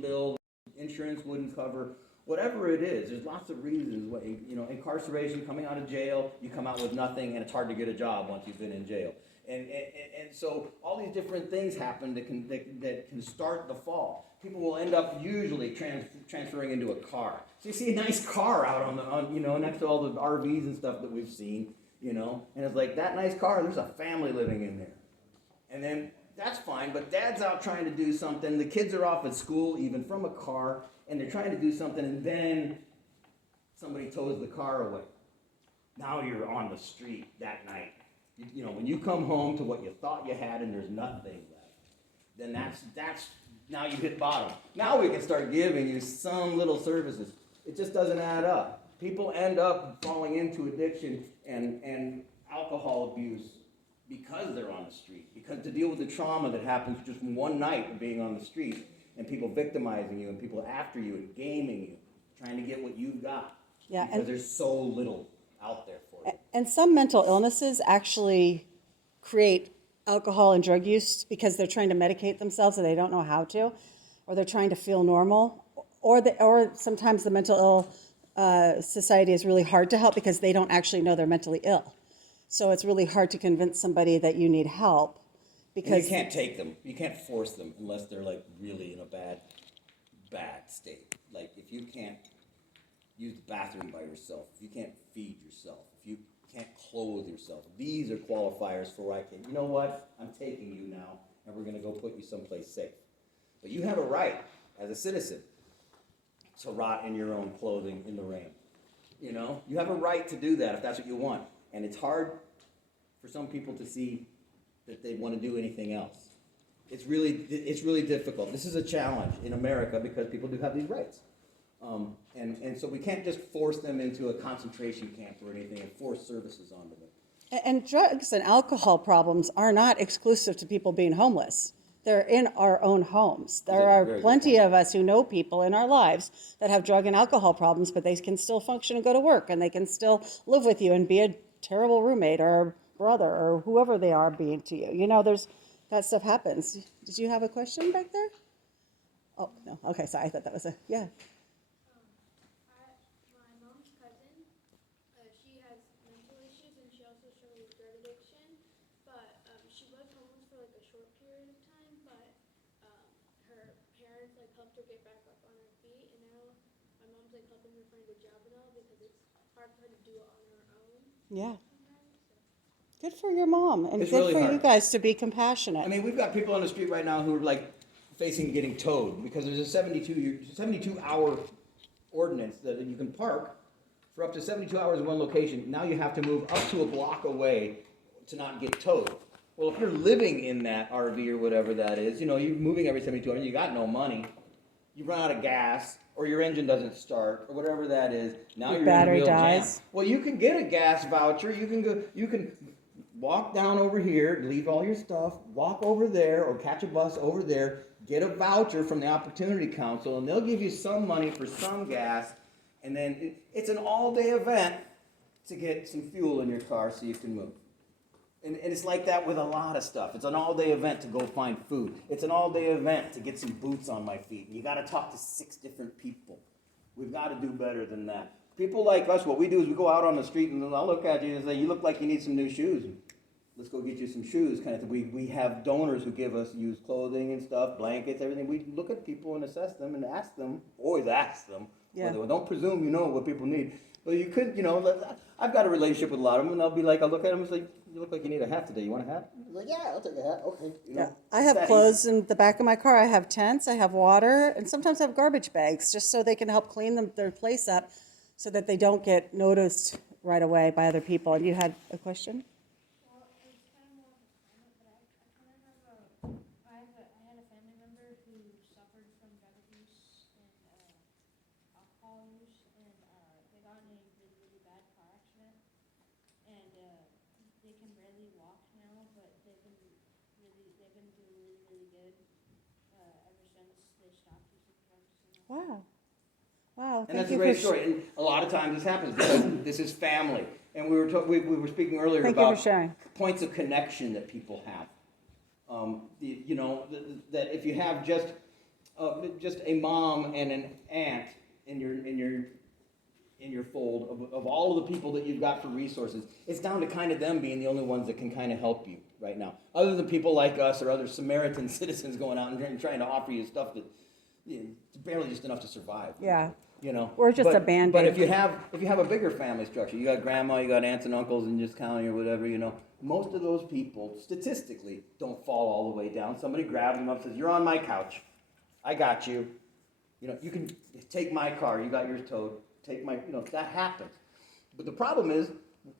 bill, insurance wouldn't cover, whatever it is. There's lots of reasons. Incarceration, coming out of jail, you come out with nothing, and it's hard to get a job once you've been in jail. And so all these different things happen that can start the fall. People will end up usually transferring into a car. So you see a nice car out on next to all the RVs and stuff that we've seen, and it's like, that nice car, there's a family living in there. And then that's fine, but dad's out trying to do something. The kids are off at school, even from a car, and they're trying to do something, and then somebody tows the car away. Now you're on the street that night. When you come home to what you thought you had and there's nothing left, then that's now you hit bottom. Now we can start giving you some little services. It just doesn't add up. People end up falling into addiction and alcohol abuse because they're on the street. Because to deal with the trauma that happens just from one night of being on the street, and people victimizing you, and people after you, and gaming you, trying to get what you've got. Yeah, because there's so little out there for you. And some mental illnesses actually create alcohol and drug use because they're trying to medicate themselves and they don't know how to, or they're trying to feel normal, or sometimes the mental ill society is really hard to help because they don't actually know they're mentally ill. So it's really hard to convince somebody that you need help because and you can't take them. You can't force them unless they're like really in a bad state. Like if you can't use the bathroom by yourself, if you can't feed yourself, if you can't clothe yourself, these are qualifiers for where I can, you know what, I'm taking you now and we're going to go put you someplace safe. But you have a right as a citizen to rot in your own clothing in the rain. You have a right to do that if that's what you want. And it's hard for some people to see that they want to do anything else. It's really difficult. This is a challenge in America because people do have these rights. And so we can't just force them into a concentration camp or anything and force services onto them. And drugs and alcohol problems are not exclusive to people being homeless. They're in our own homes. There are plenty of us who know people in our lives that have drug and alcohol problems, but they can still function and go to work, and they can still live with you and be a terrible roommate or brother or whoever they are being to you. There's that stuff happens. Did you have a question back there? Oh, no. Okay, sorry. I thought that was yeah. My mom's cousin, she has mental issues and she also struggled with drug addiction, but she was homeless for like a short period of time, but her parents helped her get back up on her feet, and now my mom's helping her find a job and all because it's hard for her to do it on her own. Yeah. Good for your mom, and it's good really for hard. you guys to be compassionate. I mean, we've got people on the street right now who are facing getting towed because there's a 72-hour ordinance that you can park for up to 72 hours in one location. Now you have to move up to a block away to not get towed. Well, if you're living in that RV or whatever that is, you're moving every 72 hours, you got no money, you run out of gas, or your engine doesn't start, or whatever that is. Now Your you're battery in a real dies. jam. Well, you can get a gas voucher. You can walk down over here, leave all your stuff, walk over there, or catch a bus over there, get a voucher from the Opportunity Council, and they'll give you some money for some gas, and then it's an all-day event to get some fuel in your car so you can move. And it's like that with a lot of stuff. It's an all-day event to go find food. It's an all-day event to get some boots on my feet. You got to talk to 6 different people. We've got to do better than that. People like us, what we do is we go out on the street and I'll look at you and say, you look like you need some new shoes. Let's go get you some shoes, kind of thing. We have donors who give us used clothing and stuff, blankets, everything. We look at people and assess them and ask them, always ask them. Yeah. Don't presume you know what people need. But you could, I've got a relationship with a lot of them, and they'll be like, I'll look at them and say, you look like you need a hat today. You want a hat? I'm like, yeah, I'll take a hat. Okay. Yeah. I have clothes in the back of my car. I have tents. I have water, and sometimes I have garbage bags just so they can help clean their place up so that they don't get noticed right away by other people. And you had a question? Well, it's kind of more of a comment, but I had a family member who suffered from drug abuse and alcohol use, and they got in a really, really bad car accident, and they can barely walk now, but they've been doing really, really good ever since they stopped using drugs. Wow. Wow. And that's a great story. And a lot of times this happens because this is family. And we were speaking earlier Thank you for about sharing. points of connection that people have. That if you have just just a mom and an aunt in your fold of all of the people that you've got for resources. It's down to kind of them being the only ones that can kind of help you right now. Other than people like us or other Samaritan citizens going out and trying to offer you stuff that it's barely just enough to survive. Yeah. You know, Or just a Band-Aid. But if you have a bigger family structure, you got grandma, you got aunts and uncles in this county or whatever, you know, most of those people statistically don't fall all the way down. Somebody grabs them up and says, "You're on my couch. I got you. You know, you can take my car. You got yours towed. Take my, you know, that happens." But the problem is,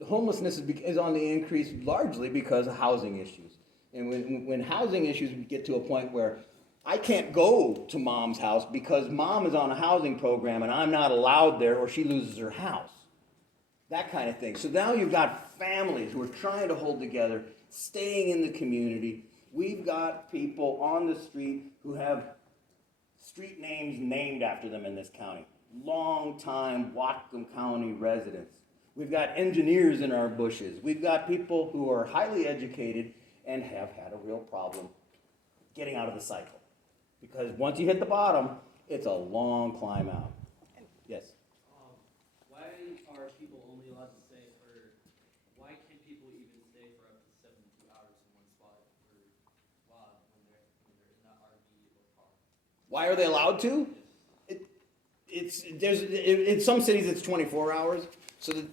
homelessness is on the increase largely because of housing issues. And when housing issues get to a point where I can't go to mom's house because mom is on a housing program and I'm not allowed there or she loses her house. That kind of thing. So now you've got families who are trying to hold together, staying in the community. We've got people on the street who have street names named after them in this county. Long-time Whatcom County residents. We've got engineers in our bushes. We've got people who are highly educated and have had a real problem getting out of the cycle. Because once you hit the bottom, it's a long climb out. Yes? Why are people only allowed to stay for, why can't people even stay for up to 72 hours in one spot when they're in that RV or car? Why are they allowed to? In some cities it's 24 hours.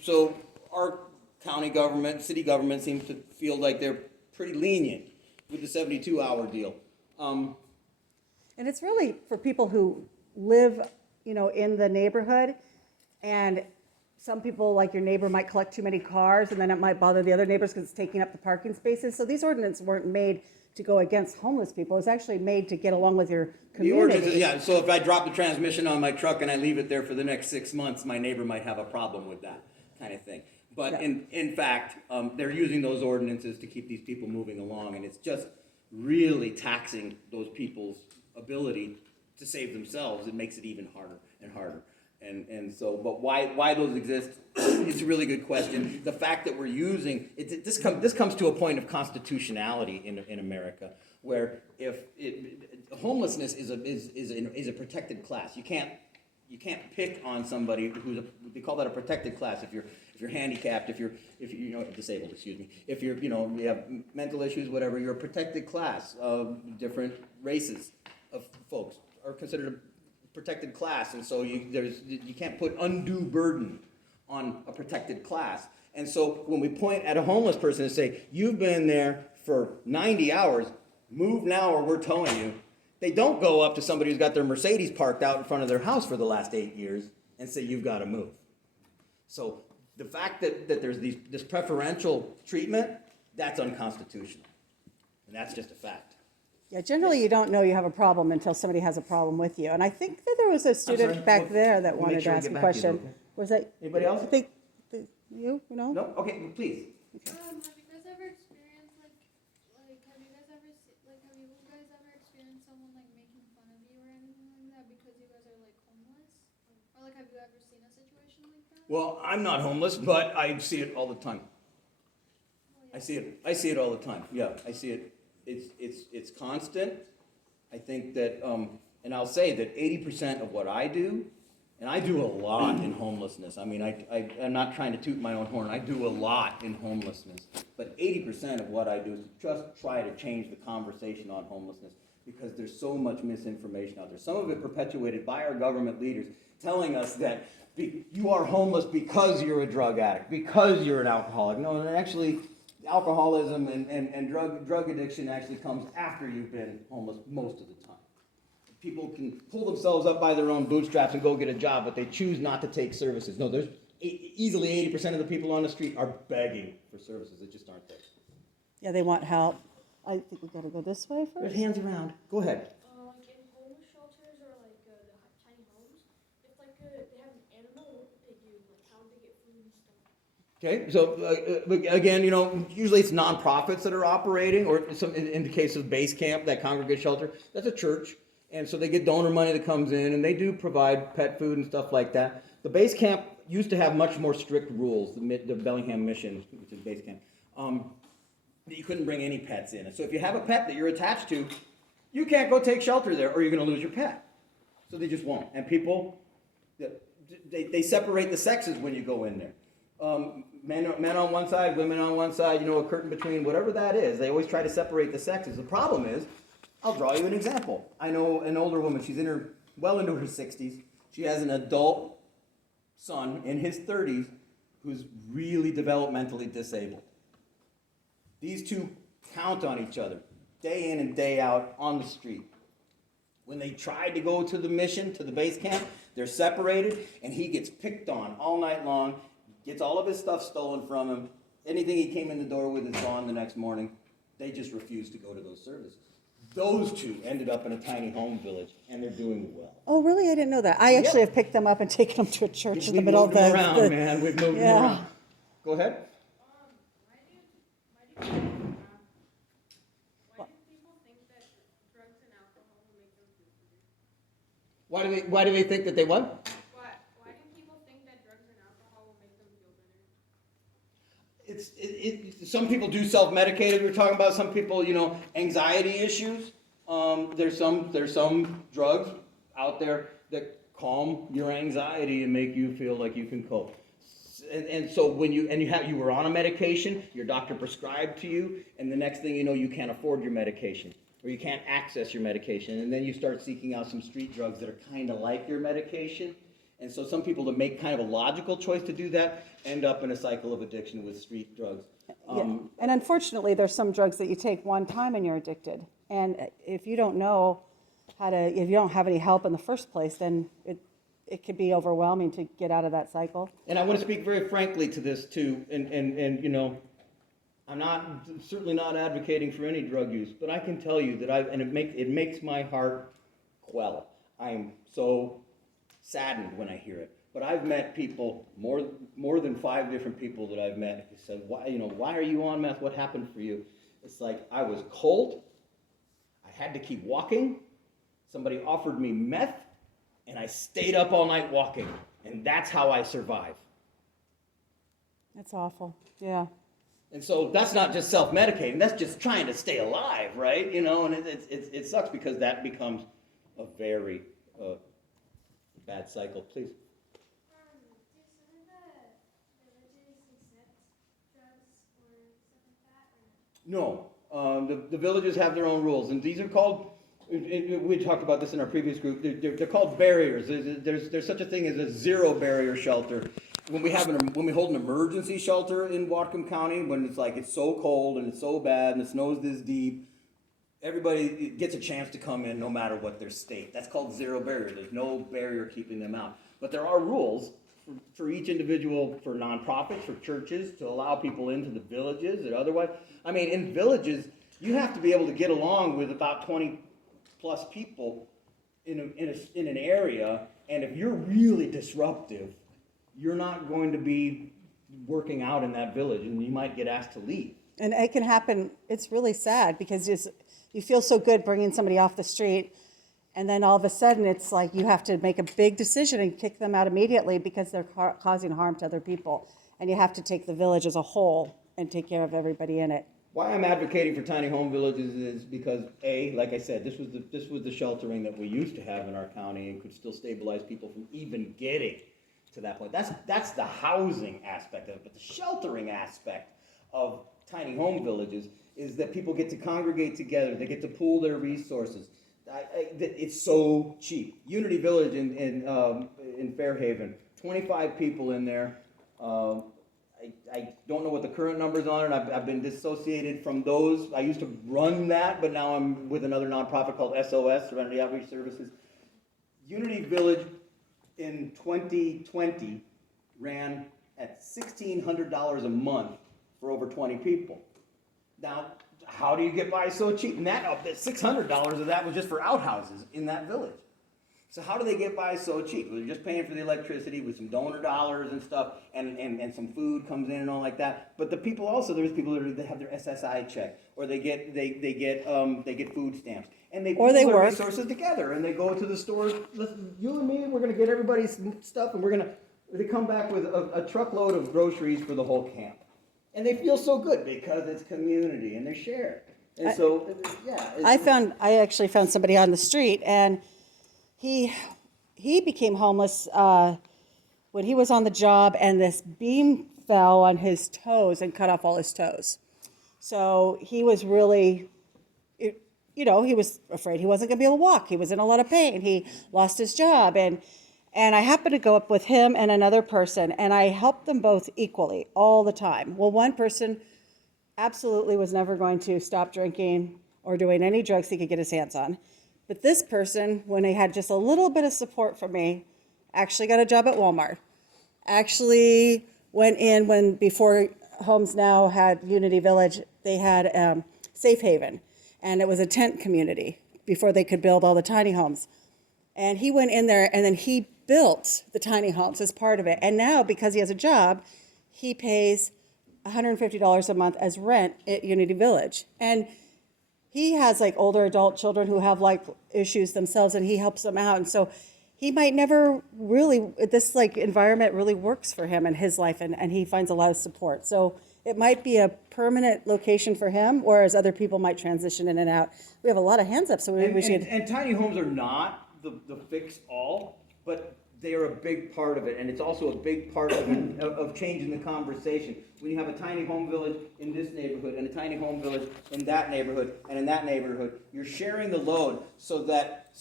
So our county government, city government seems to feel like they're pretty lenient with the 72-hour deal. And it's really for people who live, you know, in the neighborhood, and some people, like your neighbor, might collect too many cars, and then it might bother the other neighbors because it's taking up the parking spaces. So these ordinances weren't made to go against homeless people. It was actually made to get along with your The ordinance community. is, yeah, so if I drop the transmission on my truck and I leave it there for the next 6 months, my neighbor might have a problem with that kind of thing. But Yeah. in fact, they're using those ordinances to keep these people moving along, and it's just really taxing those people's ability to save themselves. It makes it even harder and harder. And so, but why those exist, it's a really good question. The fact that we're using, this comes to a point of constitutionality in America, where homelessness is a protected class. You can't pick on somebody they call that a protected class. If you're handicapped, if you're disabled, excuse me, if you have mental issues, whatever, you're a protected class. Different races of folks are considered a protected class, and so you can't put undue burden on a protected class. And so when we point at a homeless person and say, "You've been there for 90 hours, move now or we're towing you," they don't go up to somebody who's got their Mercedes parked out in front of their house for the last 8 years and say, "You've got to move." So the fact that there's this preferential treatment, that's unconstitutional. And that's just a fact. Yeah, generally you don't know you have a problem until somebody has a problem with you. And I think that there was a student sorry, back there that we'll make wanted to sure we ask get a back to you, question. okay? Was that? Anybody else? I think, you know? No? Okay, please. Have you guys ever experienced have you guys ever experienced someone like making fun of you or anything like that because you guys are like homeless? Or like have you ever seen a situation like that? Well, I'm not homeless, but I see it all the time. I see it all the time. Yeah, I see it. It's constant. I think that, and I'll say that 80% of what I do, and I do a lot in homelessness. I mean, I'm not trying to toot my own horn. I do a lot in homelessness. But 80% of what I do is just try to change the conversation on homelessness because there's so much misinformation out there. Some of it perpetuated by our government leaders telling us that you are homeless because you're a drug addict, because you're an alcoholic. No, and actually, alcoholism and drug addiction actually comes after you've been homeless most of the time. People can pull themselves up by their own bootstraps and go get a job, but they choose not to take services. No, there's easily 80% of the people on the street are begging for services that just aren't there. Yeah, they want help. I think we gotta go this way first. There's hands around. Go ahead. Like in homeless shelters or like the tiny homes, if like they have an animal, what would they do? Like how would they get food and stuff? Okay, so again, usually it's nonprofits that are operating, or in the case of Base Camp, that congregate shelter, that's a church. And so they get donor money that comes in, and they do provide pet food and stuff like that. The Base Camp used to have much more strict rules, the Bellingham Mission, which is Base Camp, that you couldn't bring any pets in. And so if you have a pet that you're attached to, You can't go take shelter there or you're going to lose your pet. So they just won't. And people, they separate the sexes when you go in there. Men on one side, women on one side, a curtain between, whatever that is. They always try to separate the sexes. The problem is, I'll draw you an example. I know an older woman, she's well into her 60s. She has an adult son in his 30s who's really developmentally disabled. These two count on each other, day in and day out on the street. When they tried to go to the mission, to the base camp, they're separated, and he gets picked on all night long, gets all of his stuff stolen from him. Anything he came in the door with is gone the next morning. They just refuse to go to those services. Those two ended up in a tiny home village, and they're doing well. Oh, really? I didn't know that. I actually Yep. have picked them up and taken them to a church in the We've middle of moved them the. around, man. We've moved them Yeah. around. Go ahead. Why do people think that drugs and alcohol will make them feel better? Why do they think that they what? Why do people think that drugs and alcohol will make them feel better? Some people do self-medicate. If you're talking about some people, anxiety issues. There's some drugs out there that calm your anxiety and make you feel like you can cope. And so when you were on a medication, your doctor prescribed to you, and the next thing you know, you can't afford your medication, or you can't access your medication, and then you start seeking out some street drugs that are kind of like your medication. And so some people, to make kind of a logical choice to do that, end up in a cycle of addiction with street drugs. Yeah. And unfortunately, there's some drugs that you take one time and you're addicted. And if you don't know if you don't have any help in the first place, then it could be overwhelming to get out of that cycle. And I want to speak very frankly to this too, and I'm certainly not advocating for any drug use, but I can tell you that it makes my heart quell. I am so saddened when I hear it. But I've met people, more than 5 different people that I've met, who said, why are you on meth? What happened for you? It's like, I was cold, I had to keep walking, somebody offered me meth, and I stayed up all night walking, and that's how I survive. That's awful. Yeah. And so that's not just self-medicating, that's just trying to stay alive, right? And it sucks because that becomes a very bad cycle. Please. Do some of the villages accept drugs or stuff like that? No, the villages have their own rules, and these are called, we talked about this in our previous group, they're called barriers. There's such a thing as a zero barrier shelter. When we hold an emergency shelter in Whatcom County, when it's so cold and it's so bad and the snow's this deep, everybody gets a chance to come in no matter what their state. That's called zero barrier. There's no barrier keeping them out. But there are rules for each individual, for nonprofits, for churches, to allow people into the villages or otherwise. I mean, in villages, you have to be able to get along with about 20 plus people in an area, and if you're really disruptive, you're not going to be working out in that village, and you might get asked to leave. And it can happen. It's really sad because you feel so good bringing somebody off the street, and then all of a sudden it's like you have to make a big decision and kick them out immediately because they're causing harm to other people. And you have to take the village as a whole and take care of everybody in it. Why I'm advocating for tiny home villages is because, like I said, this was the sheltering that we used to have in our county and could still stabilize people from even getting to that point. That's the housing aspect of it. But the sheltering aspect of tiny home villages is that people get to congregate together. They get to pool their resources. It's so cheap. Unity Village in Fairhaven, 25 people in there. I don't know what the current numbers are, and I've been dissociated from those. I used to run that, but now I'm with another nonprofit called SOS, Serenity Outreach Services. Unity Village in 2020 ran at $1,600 a month for over 20 people. Now, how do you get by so cheap? And that $600 of that was just for outhouses in that village. So how do they get by so cheap? Well, they're just paying for the electricity with some donor dollars and stuff, and some food comes in and all like that. But the people also, there's people that have their SSI check, or they get food stamps, and they pool their resources together, and they go to the stores. Listen, you and me, we're going to get everybody's stuff, and they come back with a truckload of groceries for the whole camp, and they feel so good because it's community and they share. And so, yeah. I actually found somebody on the street, and he became homeless when he was on the job, and this beam fell on his toes and cut off all his toes. So he was really, he was afraid he wasn't going to be able to walk. He was in a lot of pain. He lost his job, and I happened to go up with him and another person, and I helped them both equally all the time. Well, one person absolutely was never going to stop drinking or doing any drugs he could get his hands on. But this person, when he had just a little bit of support from me, actually got a job at Walmart. Actually went in before Homes Now had Unity Village, they had Safe Haven. And it was a tent community before they could build all the tiny homes. And he went in there, and then he built the tiny homes as part of it. And now, because he has a job, he pays $150 a month as rent at Unity Village. And he has like older adult children who have like issues themselves, and he helps them out. And so he might never really, this like environment really works for him in his life, and he finds a lot of support. So it might be a permanent location for him, whereas other people might transition in and out. We have a lot of hands up, so maybe we should. And tiny homes are not the fix-all, but they are a big part of it, and it's also a big part of changing the conversation. When you have a tiny home village in this neighborhood, and a tiny home village in that neighborhood, and in that neighborhood, you're sharing the load so that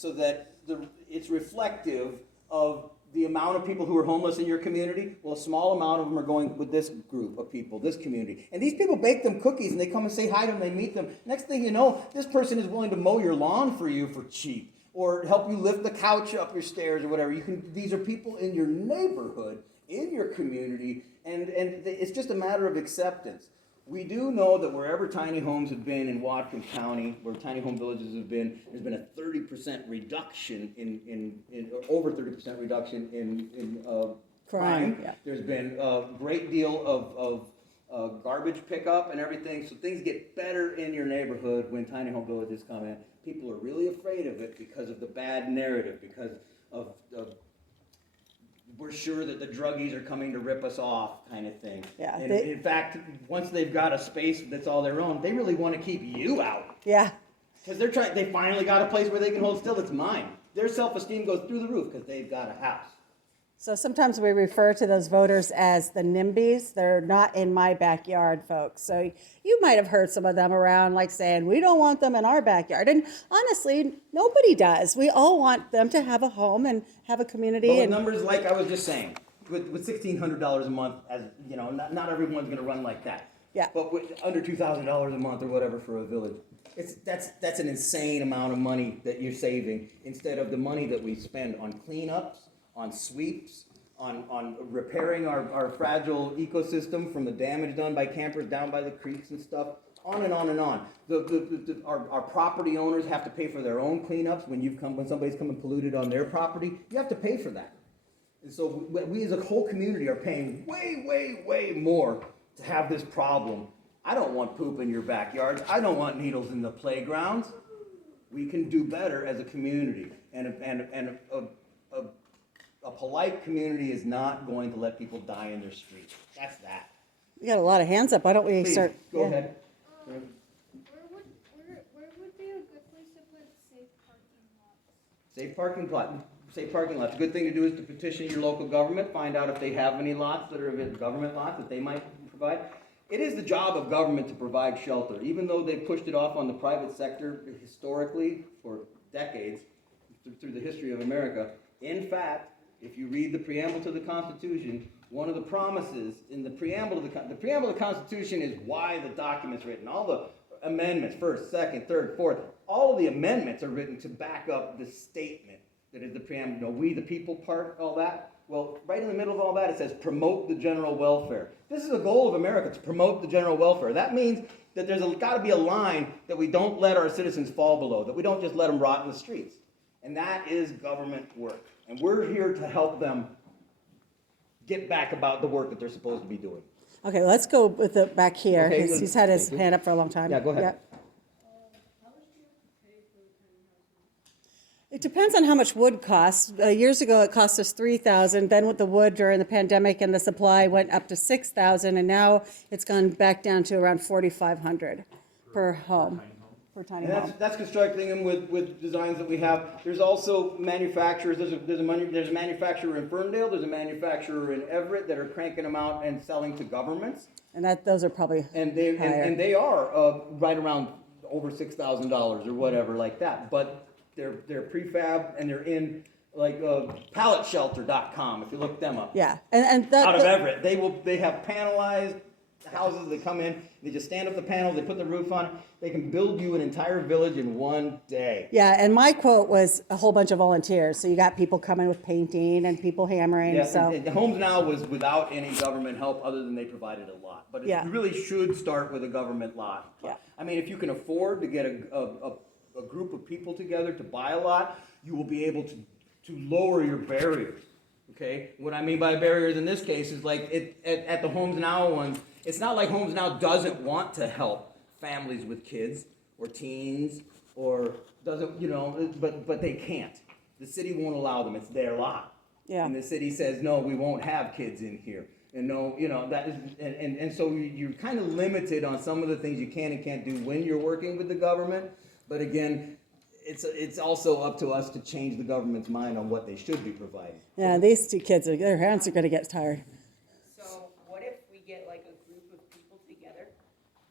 it's reflective of the amount of people who are homeless in your community. Well, a small amount of them are going with this group of people, this community. And these people bake them cookies, and they come and say hi to them, they meet them. Next thing you know, this person is willing to mow your lawn for you for cheap, or help you lift the couch up your stairs or whatever. These are people in your neighborhood, in your community, and it's just a matter of acceptance. We do know that wherever tiny homes have been in Whatcom County, where tiny home villages have been, there's been a 30% reduction over 30% reduction in crime. Yeah. There's been a great deal of garbage pickup and everything. So things get better in your neighborhood when tiny home villages come in. People are really afraid of it because of the bad narrative, because of we're sure that the druggies are coming to rip us off kind of thing. Yeah, And in fact, once they've got a space that's all their own, they really want to keep you out. Yeah. Because they finally got a place where they can hold still. It's mine. Their self-esteem goes through the roof because they've got a house. So sometimes we refer to those voters as the NIMBYs. They're not in my backyard, folks. So you might have heard some of them around like saying, we don't want them in our backyard. And honestly, nobody does. We all want them to have a home and have a community. But with numbers like I was just saying, with $1,600 a month, as you know, not everyone's going to run like that. Yeah. But with under $2,000 a month or whatever for a village, that's an insane amount of money that you're saving instead of the money that we spend on cleanups, on sweeps, on repairing our fragile ecosystem from the damage done by campers down by the creeks and stuff, on and on and on. Our property owners have to pay for their own cleanups when somebody's come and polluted on their property. You have to pay for that. And so we as a whole community are paying way, way, way more to have this problem. I don't want poop in your backyards. I don't want needles in the playgrounds. We can do better as a community, and a polite community is not going to let people die in their streets. That's that. We got a lot of hands up. Why don't we Please, start? go ahead. Where would be a good place to put safe parking lots? Safe parking lots. A good thing to do is to petition your local government, find out if they have any lots that are government lots that they might provide. It is the job of government to provide shelter, even though they pushed it off on the private sector historically for decades through the history of America. In fact, if you read the preamble to the Constitution, one of the promises in the preamble of the Constitution is why the document's written. All the amendments, first, second, third, fourth, all of the amendments are written to back up the statement that is the preamble. You know, we the people part, all that. Well, right in the middle of all that, it says promote the general welfare. This is the goal of America, to promote the general welfare. That means that there's got to be a line that we don't let our citizens fall below, that we don't just let them rot in the streets. And that is government work. And we're here to help them get back about the work that they're supposed to be doing. Okay, let's go with the back here. Okay, He's had his hand up for a long time. Yeah, go ahead. It depends on how much wood costs. Years ago, it cost us $3,000. Then with the wood during the pandemic and the supply went up to $6,000, and now it's gone back down to around $4,500 per home. for tiny And homes. that's constructing them with designs that we have. There's also manufacturers, there's a manufacturer in Ferndale, there's a manufacturer in Everett that are cranking them out and selling to governments. And those are probably And they, higher. and they are, right around over $6,000 or whatever like that. But they're prefab and they're in like, palletshelter.com, if you look them up. Yeah, and that. Out of Everett, they have panelized houses that come in, they just stand up the panels, they put the roof on, they can build you an entire village in one day. Yeah, and my quote was a whole bunch of volunteers. So you got people coming with painting and people hammering. Yeah, So and Homes Now was without any government help other than they provided a lot. But Yeah. it really should start with a government lot. Yeah. I mean, if you can afford to get a group of people together to buy a lot, you will be able to lower your barriers. Okay? What I mean by barriers in this case is like at the Homes Now ones, it's not like Homes Now doesn't want to help families with kids or teens or doesn't, but they can't. The city won't allow them. It's their lot. Yeah. And the city says, no, we won't have kids in here. And no, that is, and so you're kind of limited on some of the things you can and can't do when you're working with the government. But again, it's also up to us to change the government's mind on what they should be providing. yeah, these two kids, their hands are going to get tired. So what if we get like a group of people together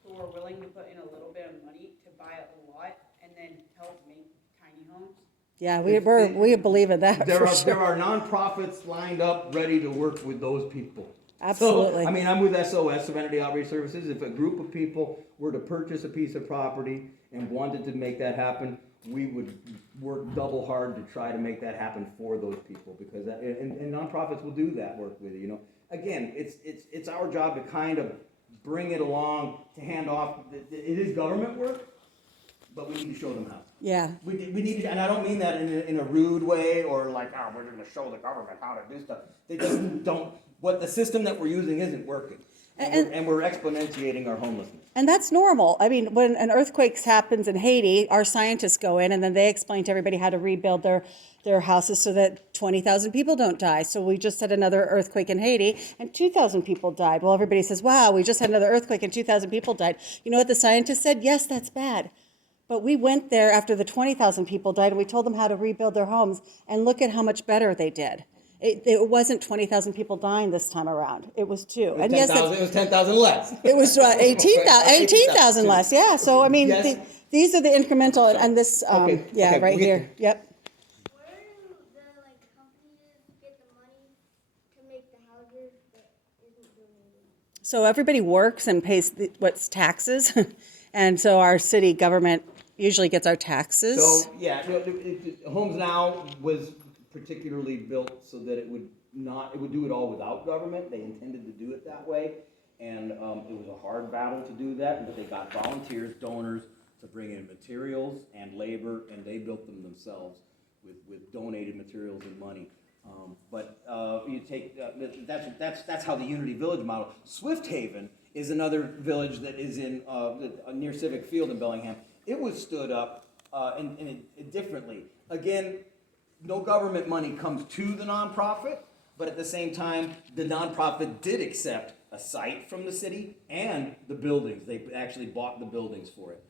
who are willing to put in a little bit of money to buy a lot and then help make tiny homes? Yeah, we believe in that. There for are sure. there are nonprofits lined up ready to work with those people. Absolutely. So, I mean, I'm with SOS, Serenity Outreach Services. If a group of people were to purchase a piece of property and wanted to make that happen, we would work double hard to try to make that happen for those people because and nonprofits will do that work with you. Again, it's our job to kind of bring it along, to hand off. It is government work, but we need to show them how. Yeah. We need to, and I don't mean that in a rude way or like, oh, we're going to show the government how to do stuff. They just don't. What the system that we're using isn't working, and we're exponentiating our homelessness. And that's normal. I mean, when an earthquake happens in Haiti, our scientists go in and then they explain to everybody how to rebuild their houses so that 20,000 people don't die. So we just had another earthquake in Haiti and 2,000 people died. Well, everybody says, wow, we just had another earthquake and 2,000 people died. You know what the scientists said? Yes, that's bad. But we went there after the 20,000 people died and we told them how to rebuild their homes and look at how much better they did. It wasn't 20,000 people dying this time around. It was 2. It was 10,000 less. It was 18,000 less. Yeah. So I mean, Yes. these are the incremental, and this, Okay, yeah, okay, right we get here. Yep. Where do the companies get the money to make the houses that isn't donated? So everybody works and pays what's taxes, and so our city government usually gets our taxes. So yeah, Homes Now was particularly built so that it would do it all without government. They intended to do it that way, and it was a hard battle to do that. But they got volunteers, donors to bring in materials and labor, and they built them themselves with donated materials and money. But you take that's how the Unity Village model. Swift Haven is another village that is in near Civic Field in Bellingham. It was stood up differently. Again, no government money comes to the nonprofit, but at the same time, the nonprofit did accept a site from the city and the buildings. They actually bought the buildings for it.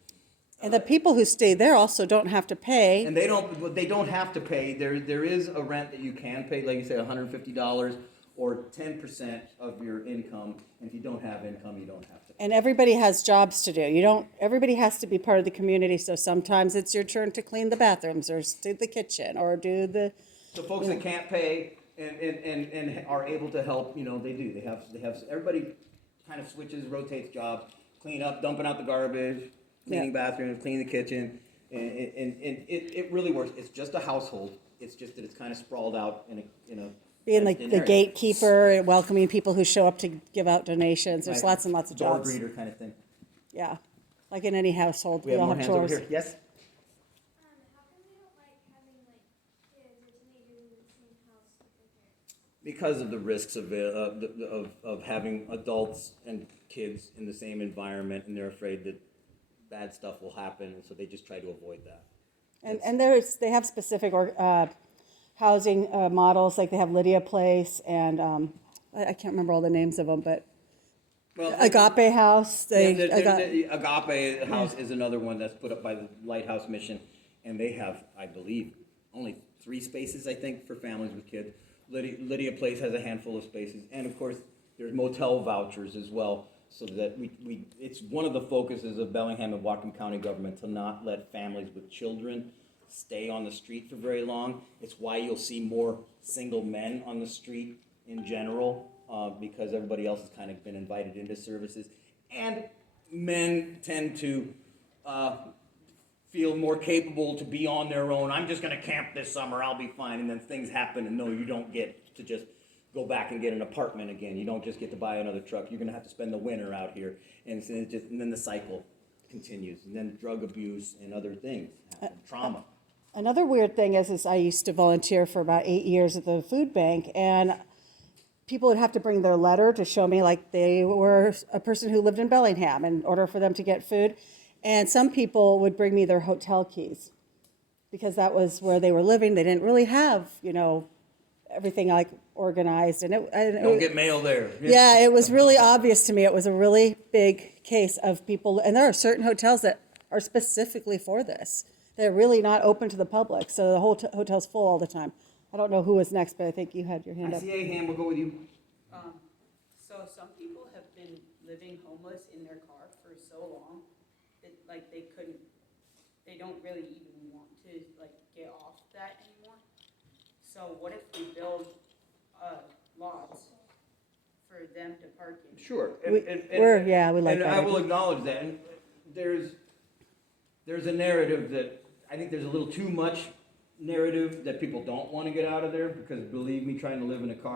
And the people who stay there also don't have to pay. And they don't have to pay. There is a rent that you can pay, like you say, $150 or 10% of your income. And if you don't have income, you don't have to. And everybody has jobs to do. Everybody has to be part of the community. So sometimes it's your turn to clean the bathrooms or do the kitchen or do the. So folks that can't pay and are able to help, they do. They have everybody kind of switches, rotates jobs, clean up, dumping out the garbage, cleaning bathrooms, cleaning the kitchen, and it really works. It's just a household. It's just that it's kind of sprawled out in a Being like fenced-in the area. gatekeeper and welcoming people who show up to give out donations. There's Right. lots and lots of Door jobs. greeter kind of thing. Yeah. Like in any household, We have all more have hands over chores. here. Yes? How come they don't like having kids or teenagers in the same house with their parents? Because of the risks of having adults and kids in the same environment, and they're afraid that bad stuff will happen, and so they just try to avoid that. And they have specific housing models, like they have Lydia Place and I can't remember all the names of them, but Well, Agape House, Yeah, they, Agape House is another one that's put up by the Lighthouse Mission, and they have, I believe, only 3 spaces, I think, for families with kids. Lydia Place has a handful of spaces, and of course, there's motel vouchers as well, so that it's one of the focuses of Bellingham and Whatcom County government to not let families with children stay on the street for very long. It's why you'll see more single men on the street in general, because everybody else has kind of been invited into services. And men tend to feel more capable to be on their own. I'm just gonna camp this summer, I'll be fine, and then things happen, and no, you don't get to just go back and get an apartment again. You don't just get to buy another truck. You're gonna have to spend the winter out here, and then the cycle continues, and then drug abuse and other things happen, trauma. another weird thing is I used to volunteer for about 8 years at the food bank, and people would have to bring their letter to show me like they were a person who lived in Bellingham in order for them to get food. And some people would bring me their hotel keys because that was where they were living. They didn't really have, everything like organized. Don't get mail there. Yeah, it was really obvious to me. It was a really big case of people, and there are certain hotels that are specifically for this. They're really not open to the public, so the whole hotel's full all the time. I don't know who was next, but I think you had your hand up. ICA hand, we'll go with you. So some people have been living homeless in their car for so long that like they don't really even want to like get off that anymore. So what if we build lots for them to park in? Sure. We like and that I will idea. acknowledge that. And there's a narrative that I think there's a little too much narrative that people don't want to get out of there, because believe me, trying to live in a car